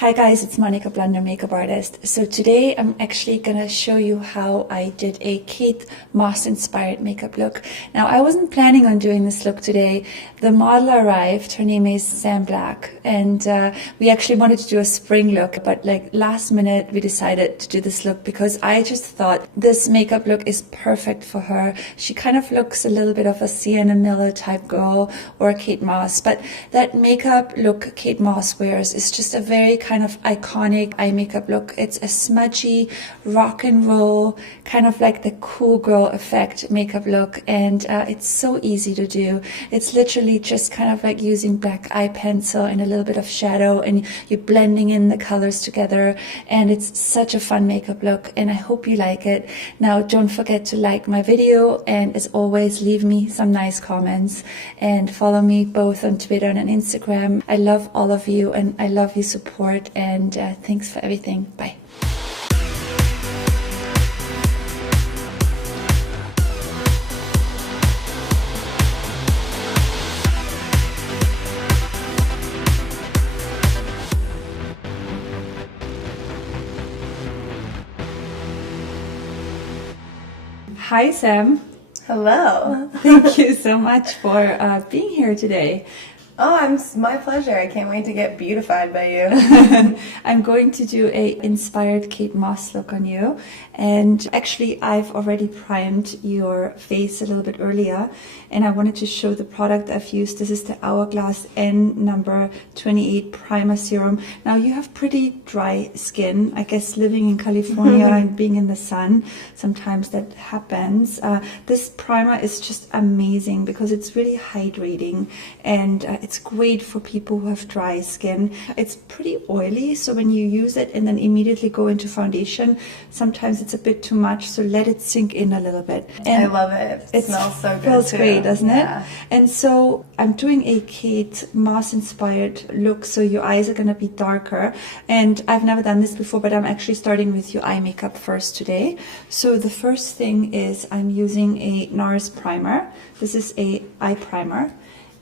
Hi guys, it's Monica Blunder, makeup artist. So today I'm actually gonna show you how I did a Kate Moss inspired makeup look. Now I wasn't planning on doing this look today. The model arrived, her name is Sam Black, and we actually wanted to do a spring look, but like last minute we decided to do this look because I just thought this makeup look is perfect for her. She kind of looks a little bit of a Sienna Miller type girl or a Kate Moss, but that makeup look Kate Moss wears is just a very kind of iconic eye makeup look. It's a smudgy rock and roll, kind of like the cool girl effect makeup look, and it's so easy to do. It's literally just kind of like using black eye pencil and a little bit of shadow, and you're blending in the colors together, and it's such a fun makeup look, and I hope you like it. Now don't forget to like my video, and as always leave me some nice comments and follow me both on Twitter and on Instagram. I love all of you and I love your support, and thanks for everything. Bye. Hi Sam. Hello. Thank you so much for being here today. Oh, my pleasure. I can't wait to get beautified by you. I'm going to do a inspired Kate Moss look on you, and actually I've already primed your face a little bit earlier, and I wanted to show the product I've used. This is the Hourglass N number 28 primer serum. Now you have pretty dry skin. I guess living in California and being in the sun, sometimes that happens. This primer is just amazing because it's really hydrating, and it's great for people who have dry skin. It's pretty oily, so when you use it and then immediately go into foundation, sometimes it's a bit too much, so let it sink in a little bit. And I love it. It smells so good. Feels great, doesn't it? And so I'm doing a Kate Moss inspired look, so your eyes are going to be darker, and I've never done this before, but I'm actually starting with your eye makeup first today. So the first thing is I'm using a NARS primer. This is a eye primer.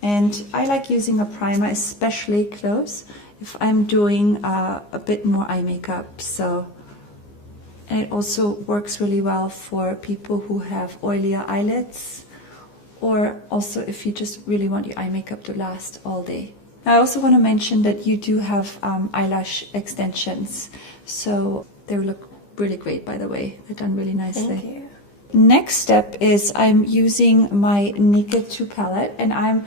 And I like using a primer especially close if I'm doing a bit more eye makeup. So, and it also works really well for people who have oilier eyelids, or also if you just really want your eye makeup to last all day. I also want to mention that you do have eyelash extensions, so they look really great, by the way. They're done really nicely. Thank you. Next step is I'm using my Naked 2 palette, and I'm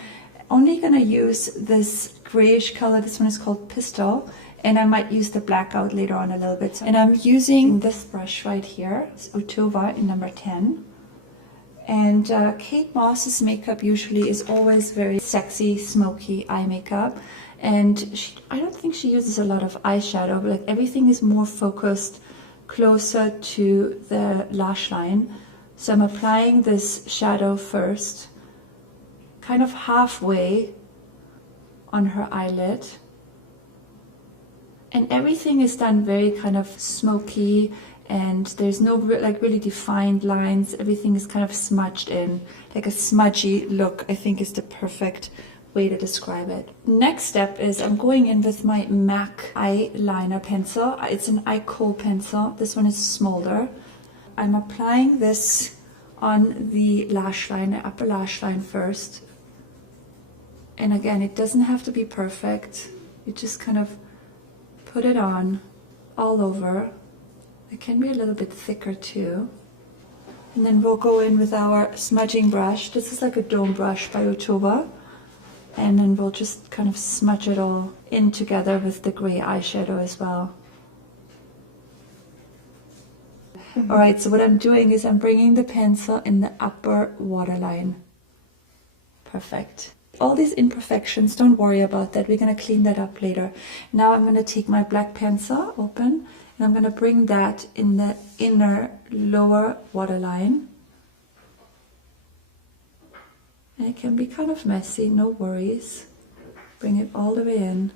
only going to use this grayish color. This one is called Pistol, and I might use the blackout later on a little bit. And I'm using this brush right here. It's Otova in number 10. And Kate Moss's makeup usually is always very sexy, smoky eye makeup. And I don't think she uses a lot of eyeshadow, but like everything is more focused closer to the lash line. So I'm applying this shadow first, kind of halfway on her eyelid, and everything is done very kind of smoky, and there's no like really defined lines. Everything is kind of smudged in, like a smudgy look, I think is the perfect way to describe it. Next step is I'm going in with my MAC eyeliner pencil. It's an eye kohl pencil. This one is smaller. I'm applying this on the lash line, the upper lash line first. And again, it doesn't have to be perfect. You just kind of put it on all over. It can be a little bit thicker too. And then we'll go in with our smudging brush. This is like a dome brush by Otova. And then we'll just kind of smudge it all in together with the gray eyeshadow as well. All right, so what I'm doing is I'm bringing the pencil in the upper waterline. Perfect. All these imperfections, don't worry about that. We're going to clean that up later. Now I'm going to take my black pencil, open, and I'm going to bring that in the inner lower waterline. And it can be kind of messy, no worries. Bring it all the way in.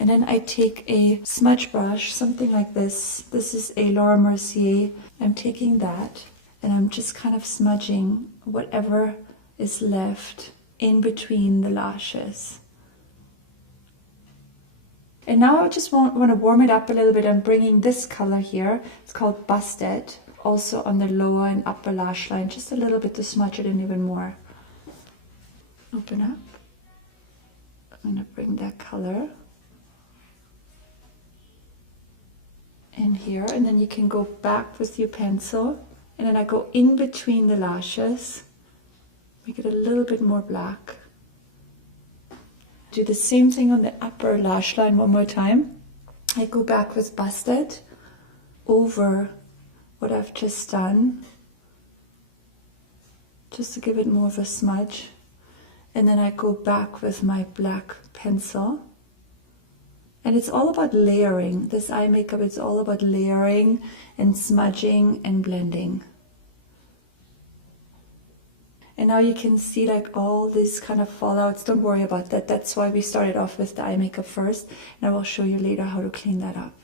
And then I take a smudge brush, something like this. This is a Laura Mercier. I'm taking that, and I'm just kind of smudging whatever is left in between the lashes. And now I just want to warm it up a little bit. I'm bringing this color here. It's called Busted. Also on the lower and upper lash line, just a little bit to smudge it in even more. Open up. I'm going to bring that color in here, and then you can go back with your pencil, and then I go in between the lashes, make it a little bit more black. Do the same thing on the upper lash line one more time. I go back with Busted over what I've just done, just to give it more of a smudge. And then I go back with my black pencil. And it's all about layering. This eye makeup, it's all about layering and smudging and blending. And now you can see like all these kind of fallouts. Don't worry about that. That's why we started off with the eye makeup first. And I will show you later how to clean that up.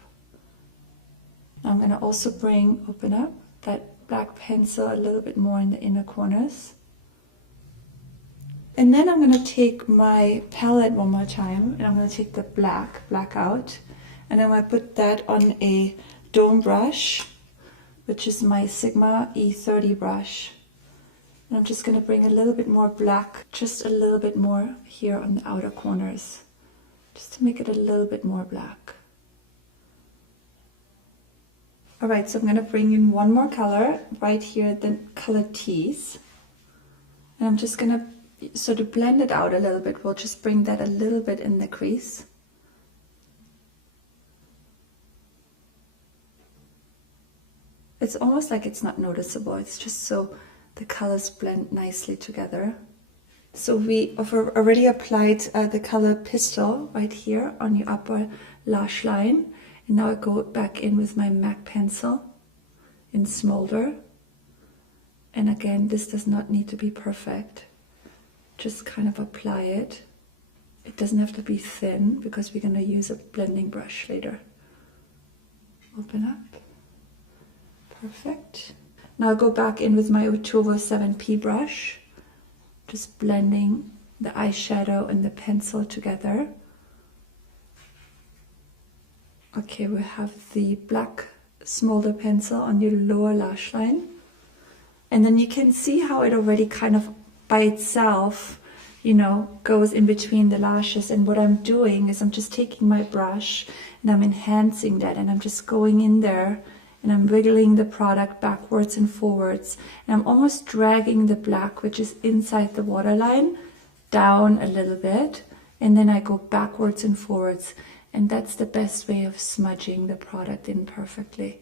I'm going to also open up that black pencil a little bit more in the inner corners. And then I'm going to take my palette one more time, and I'm going to take the black out, and I'm going to put that on a dome brush, which is my Sigma E30 brush. And I'm just going to bring a little bit more black, just a little bit more here on the outer corners, just to make it a little bit more black. Alright, so I'm going to bring in one more color right here, the color Tease. And I'm just going to, so to blend it out a little bit, we'll just bring that a little bit in the crease. It's almost like it's not noticeable, it's just so the colors blend nicely together. So we have already applied the color Pistol right here on your upper lash line. And now I go back in with my MAC pencil in Smolder. And again, this does not need to be perfect. Just kind of apply it. It doesn't have to be thin because we're going to use a blending brush later. Open up. Perfect. Now I'll go back in with my Otovo 7P brush. Just blending the eyeshadow and the pencil together. Okay, we have the black Smolder pencil on your lower lash line. And then you can see how it already kind of by itself, you know, goes in between the lashes. And what I'm doing is I'm just taking my brush and I'm enhancing that, and I'm just going in there and I'm wiggling the product backwards and forwards. And I'm almost dragging the black, which is inside the waterline, down a little bit. And then I go backwards and forwards. And that's the best way of smudging the product in perfectly.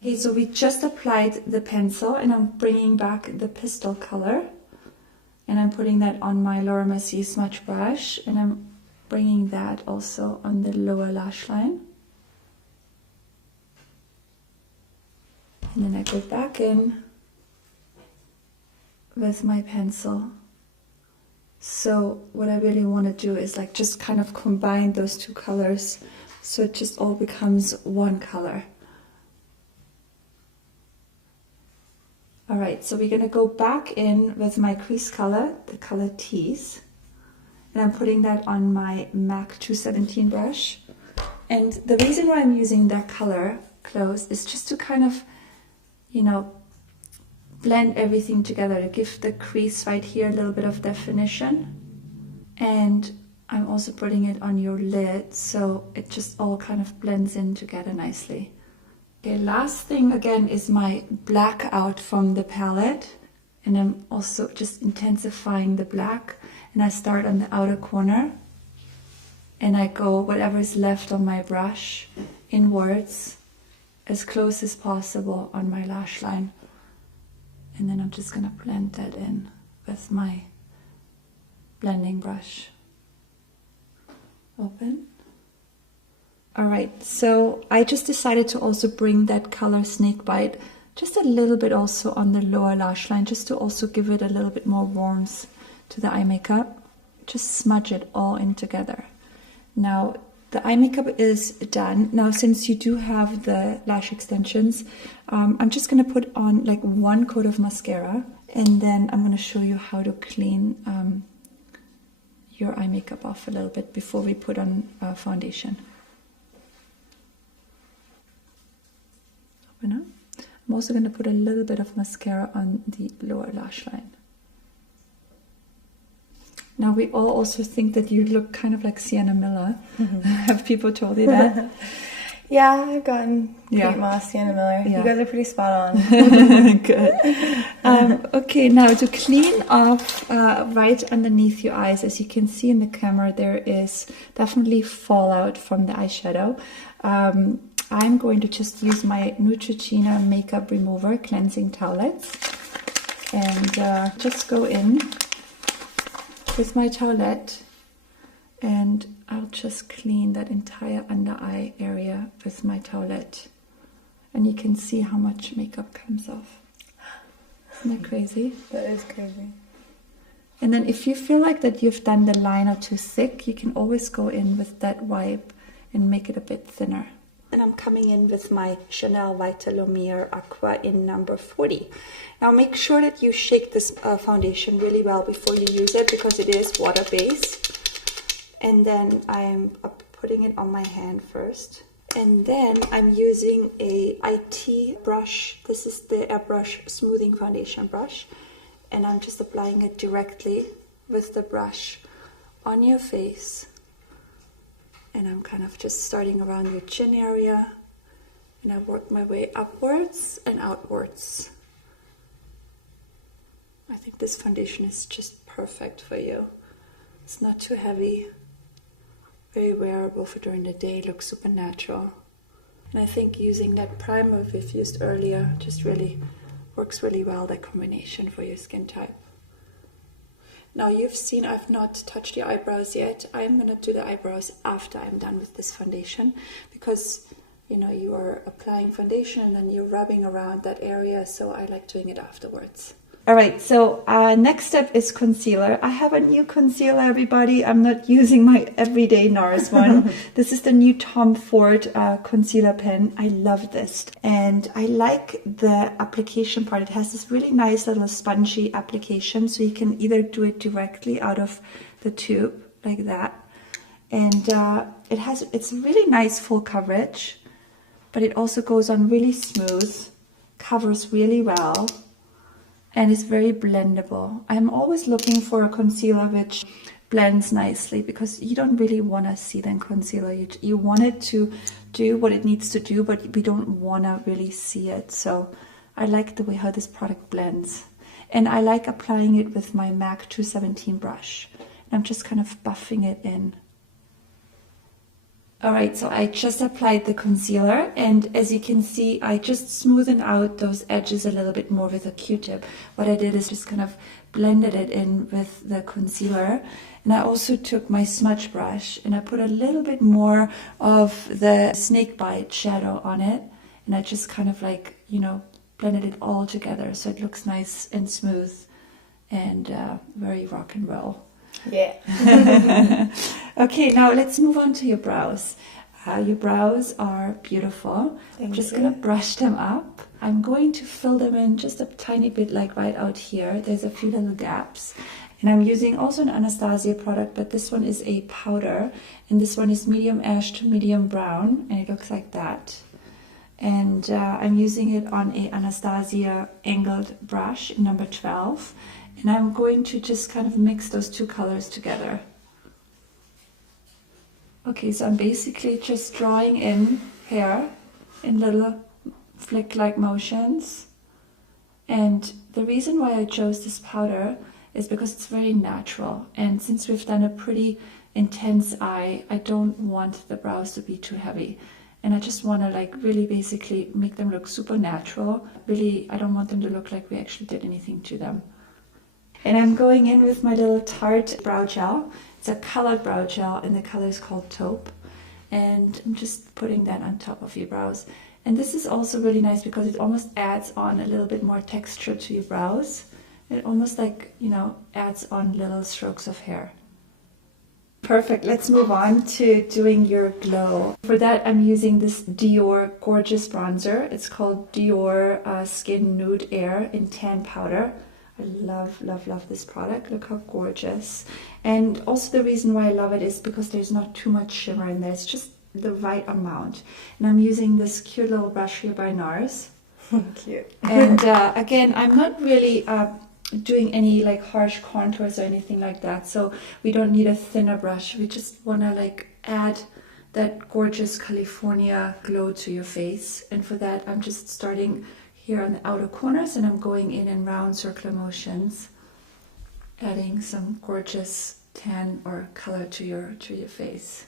Okay, so we just applied the pencil, and I'm bringing back the Pistol color. And I'm putting that on my Laura Mercier smudge brush. And I'm bringing that also on the lower lash line. And then I go back in with my pencil. So what I really want to do is like just kind of combine those two colors so it just all becomes one color. Alright, so we're going to go back in with my crease color, the color Tease. And I'm putting that on my MAC 217 brush. And the reason why I'm using that color close is just to kind of, you know, blend everything together to give the crease right here a little bit of definition. And I'm also putting it on your lid so it just all kind of blends in together nicely. Okay, last thing again is my black out from the palette, and I'm also just intensifying the black, and I start on the outer corner and I go whatever is left on my brush inwards as close as possible on my lash line. And then I'm just going to blend that in with my blending brush. Open. Alright, so I just decided to also bring that color Snakebite just a little bit also on the lower lash line, just to also give it a little bit more warmth to the eye makeup. Just smudge it all in together. Now, the eye makeup is done. Now, since you do have the lash extensions, I'm just going to put on like one coat of mascara, and then I'm going to show you how to clean your eye makeup off a little bit before we put on foundation. Open up. I'm also going to put a little bit of mascara on the lower lash line. Now we all also think that you look kind of like Sienna Miller. Have people told you that? Yeah, I've gotten Kate Moss, Sienna Miller. Yeah. You guys are pretty spot on. Good. Okay, now to clean off right underneath your eyes, as you can see in the camera, there is definitely fallout from the eyeshadow. I'm going to just use my Neutrogena makeup remover cleansing towelettes and just go in with my towelette, and I'll just clean that entire under eye area with my towelette, and you can see how much makeup comes off. Isn't that crazy? That is crazy. And then if you feel like that you've done the liner too thick, you can always go in with that wipe and make it a bit thinner. And I'm coming in with my Chanel Vita Lumiere Aqua in number 40. Now make sure that you shake this foundation really well before you use it, because it is water-based. And then I'm putting it on my hand first. And then I'm using a IT brush. This is the Airbrush Smoothing Foundation brush. And I'm just applying it directly with the brush on your face. And I'm kind of just starting around your chin area, and I work my way upwards and outwards. I think this foundation is just perfect for you. It's not too heavy, very wearable for during the day, looks super natural. And I think using that primer we've used earlier just really works really well, that combination for your skin type. Now you've seen I've not touched the eyebrows yet. I'm going to do the eyebrows after I'm done with this foundation, because you know you are applying foundation and then you're rubbing around that area, so I like doing it afterwards. Alright, so next step is concealer. I have a new concealer, everybody. I'm not using my everyday NARS one. This is the new Tom Ford concealer pen. I love this. And I like the application part. It has this really nice little spongy application, so you can either do it directly out of the tube, like that. And it's really nice full coverage, but it also goes on really smooth, covers really well, and it's very blendable. I'm always looking for a concealer which blends nicely, because you don't really want to see the concealer. You want it to do what it needs to do, but we don't want to really see it. So I like the way how this product blends. And I like applying it with my MAC 217 brush. And I'm just kind of buffing it in. Alright, so I just applied the concealer, and as you can see, I just smoothened out those edges a little bit more with a Q-tip. What I did is just kind of blended it in with the concealer. And I also took my smudge brush and I put a little bit more of the Snakebite shadow on it. And I just kind of like, you know, blended it all together so it looks nice and smooth and very rock and roll. Yeah. Okay, now let's move on to your brows. Your brows are beautiful. I'm just going to brush them up. I'm going to fill them in just a tiny bit, like right out here. There's a few little gaps. And I'm using also an Anastasia product, but this one is a powder. And this one is medium ash to medium brown. And it looks like that. And I'm using it on a Anastasia angled brush in number 12. And I'm going to just kind of mix those two colors together. Okay, so I'm basically just drawing in hair in little flick-like motions. And the reason why I chose this powder is because it's very natural. And since we've done a pretty intense eye, I don't want the brows to be too heavy. And I just want to like really basically make them look super natural. Really, I don't want them to look like we actually did anything to them. And I'm going in with my little Tarte brow gel. It's a colored brow gel, and the color is called Taupe. And I'm just putting that on top of your brows. And this is also really nice because it almost adds on a little bit more texture to your brows. It almost like, you know, adds on little strokes of hair. Perfect. Let's move on to doing your glow. For that, I'm using this Dior Gorgeous Bronzer. It's called Dior Skin Nude Air in Tan Powder. I love, love, love this product. Look how gorgeous. And also the reason why I love it is because there's not too much shimmer in there. It's just the right amount. And I'm using this cute little brush here by NARS. Cute. And again, I'm not really doing any like harsh contours or anything like that. So we don't need a thinner brush. We just want to like add that gorgeous California glow to your face. And for that, I'm just starting here on the outer corners, and I'm going in round circular motions, adding some gorgeous tan or color to your face.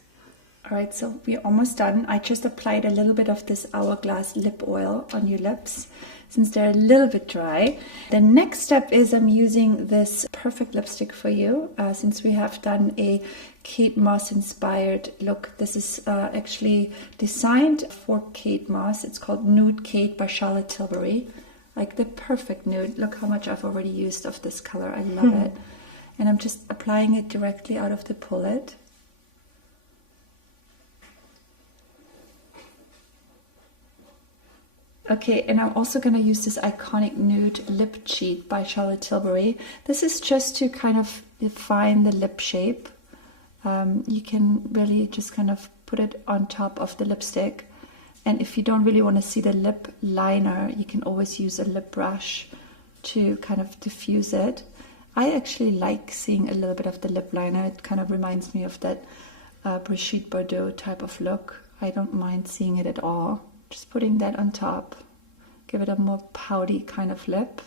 All right, so we're almost done. I just applied a little bit of this Hourglass lip oil on your lips since they're a little bit dry. The next step is I'm using this perfect lipstick for you, since we have done a Kate Moss inspired look. This is actually designed for Kate Moss. It's called Nude Kate by Charlotte Tilbury. Like the perfect nude. Look how much I've already used of this color. I love it. And I'm just applying it directly out of the pullet. Okay, and I'm also going to use this iconic nude lip cheat by Charlotte Tilbury. This is just to kind of define the lip shape. You can really just kind of put it on top of the lipstick. And if you don't really want to see the lip liner, you can always use a lip brush to kind of diffuse it. I actually like seeing a little bit of the lip liner. It kind of reminds me of that Brigitte Bardot type of look. I don't mind seeing it at all. Just putting that on top, give it a more pouty kind of lip.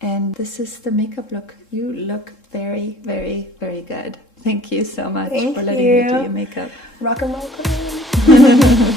And this is the makeup look. You look very, very, very good. Thank you so much for letting me do your makeup. Rock and roll queen.